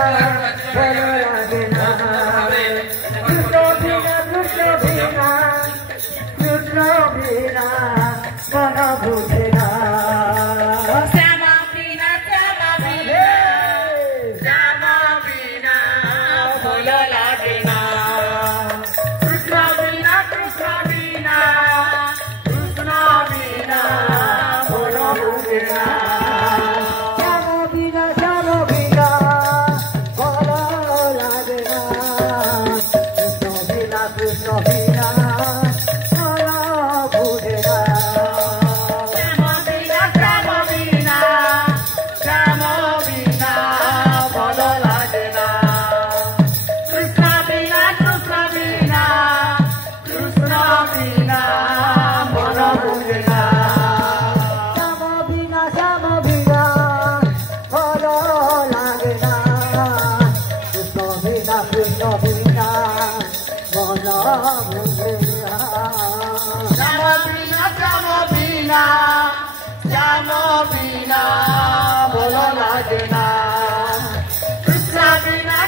ভালো লাগে না কৃষ্ণ বিনা কৃষ্ণ বিনা মন বুঝে না শ্যাম বিনা ভালো লাগে না কৃষ্ণ বিনা মন বুঝে না ভালো লাগে না কৃষ্ণ বিনা মন বুঝে না শ্যাম বিনা ভালো লাগে না কৃষ্ণ বিনা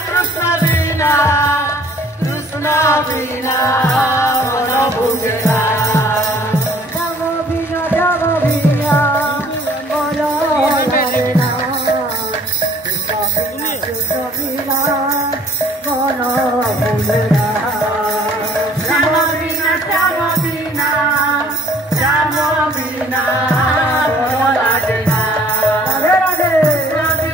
মন বুঝে না শ্যাম বিনা ভালো লাগে না কৃষ্ণ বিনা মন বুঝে না শ্যাম বিনা ভালো লাগে না রাধে রাধে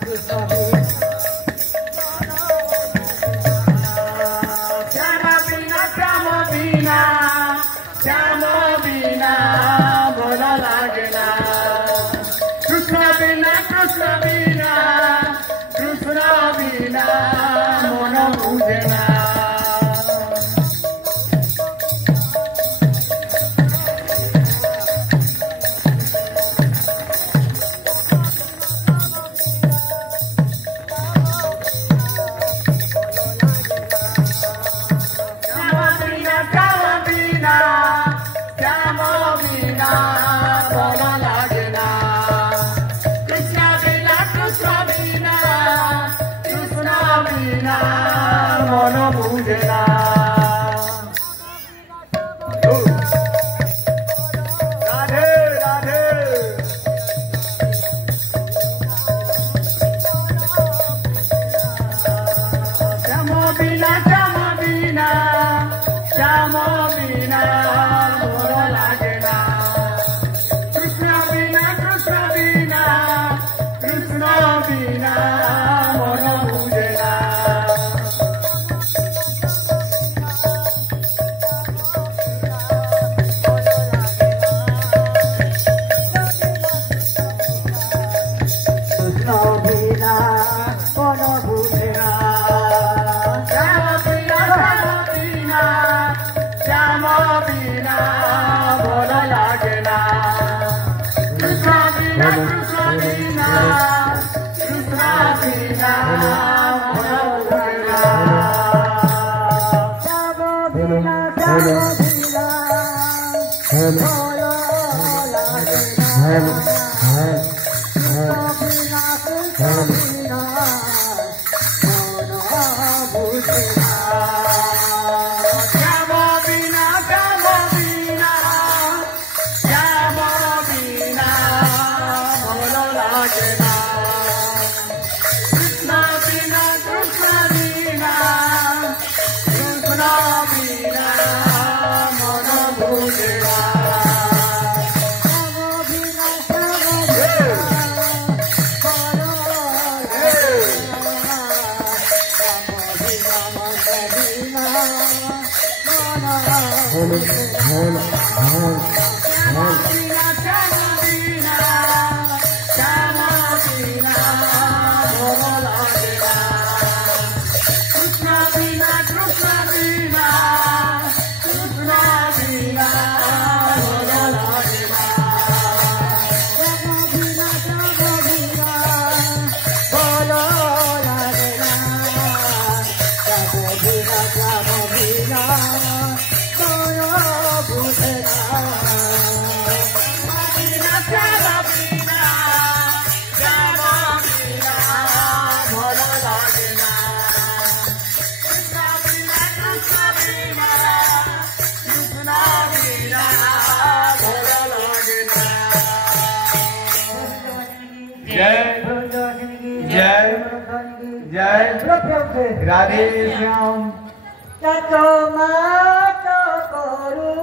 কৃষ্ণ শ্যাম বিনা ভালো লাগে না কৃষ্ণ বিনা মন বুঝে না মন বুঝে না রাধে রাধে শ্যাম বিনা মন লাগে না কৃষ্ণ বিনা মন বুঝে না ভালো লাগে না কৃষ্ণ বিনা राधे श्याम तातो मात करू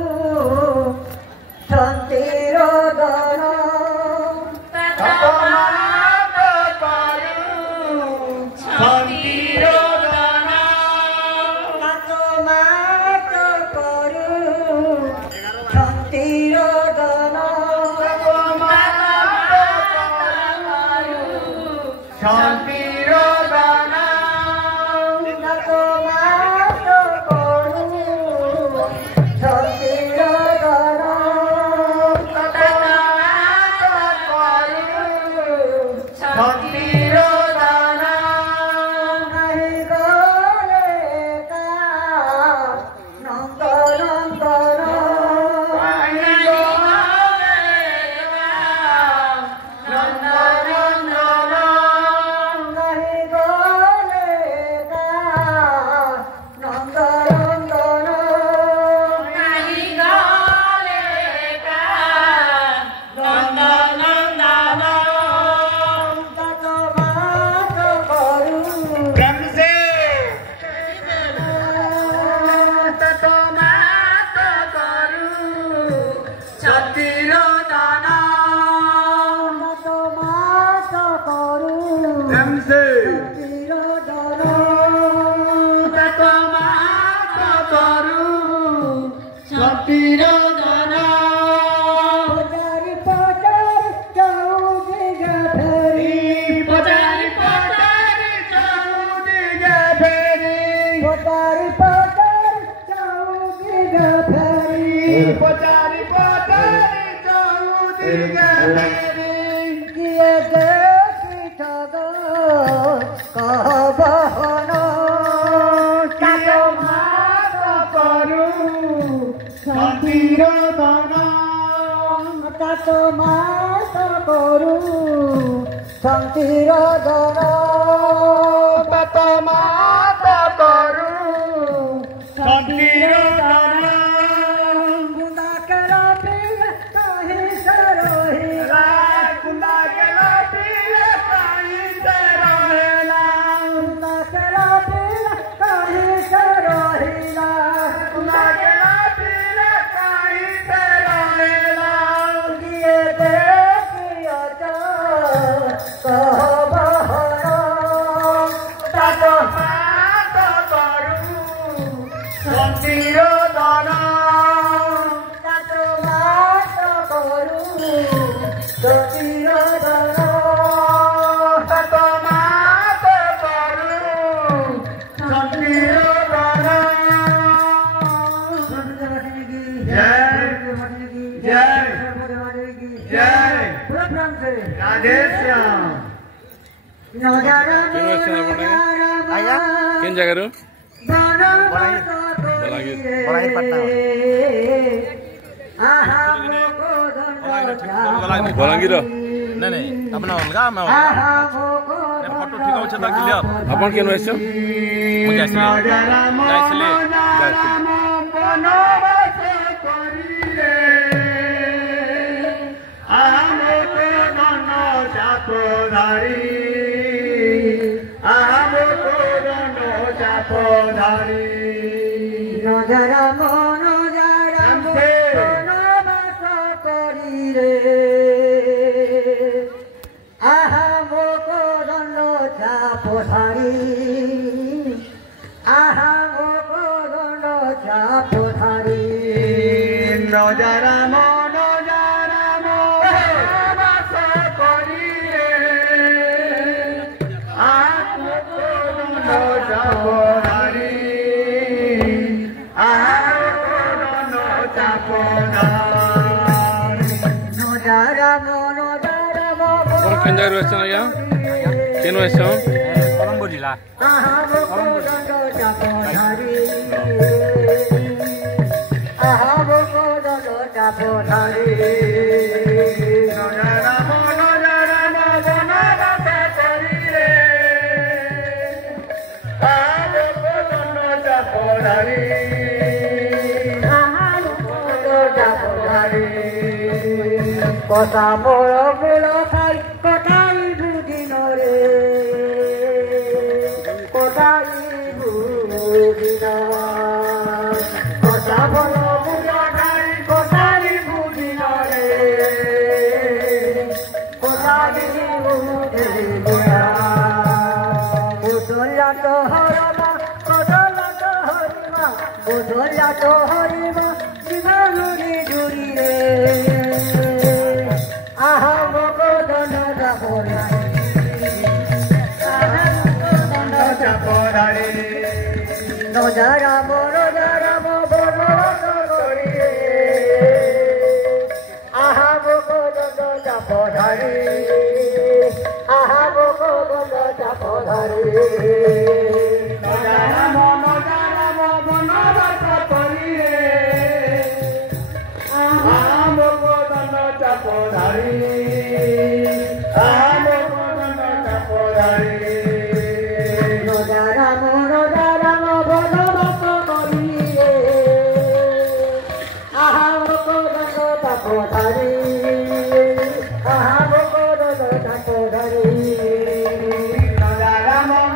शांतिर दान तातो मात करू शांतिर दान तातो मात करू शांतिर दान तातो मात करू शांतिर दान तातो मात करू शांतिर दान शांतिर दान नहीं गले का नंद नंदन नहीं गले का नंद नंदन तातो मात करू ब्रह्म से तातो मात करू शांतिर दान तातो मात करू ब्रह्म से शांतिर दान तातो मात करू शांतिर दान पचारी पचार चौदी गठरी पचारी पचारी चौदिगे फेरी पचारी पचार चौदी गठरी पचारी पचारी चौदिगे फेरी किए देखी ठग कहबहन तातो मात करू शांतिर दान तातो मात करू शांतिर दान तातो मात करू शांतिर दान बुंदा केला पिया कहीं से रहिला कुंदा केला पीले पानी से रहेला बुंदा केला पिया कहीं से रहिला कुंदा केला पीले पानी से रहेला किए देखिया कहबहन तातो मात करू शांतिर दान तातो मात करू शांतिर दान तातो मात करू शांतिर दान राधे श्याम केन जगह बलांगीर नहीं अपना अलगा मैं फोटो ठीक अच्छे तो क्लियर अपन केन आइछो मु जाइसले नजरा मनोजरा बनबास करी रे आहा मोको दण्ड चाप धारी आहा मोको दण्ड चाप धारी नजरा मनोजरा बनबास करी रे केन जगह आइछो आज्ञा केन आइछो कलम्बो जिला কথা বড় বড় খাই কথাই দুদিন রে কথাই বুঝিনা কথা বলো বুঝাই কথারি বুঝিনা রে কথারি বুঝিনা বুঝলা তো হরমা কদলা তো হরিমা বুঝলা তো হরিমা জীবনুরি জুরি রে আহা ভগদন রাবণা Roja Ramo Gori Aha Bogodo Japodhari Aha Bogodo Japodhari Roja Ramo Japodhari Aha Bogodo Japodhari Aha Bogodo Japodhari Roja Ramo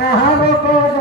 I have a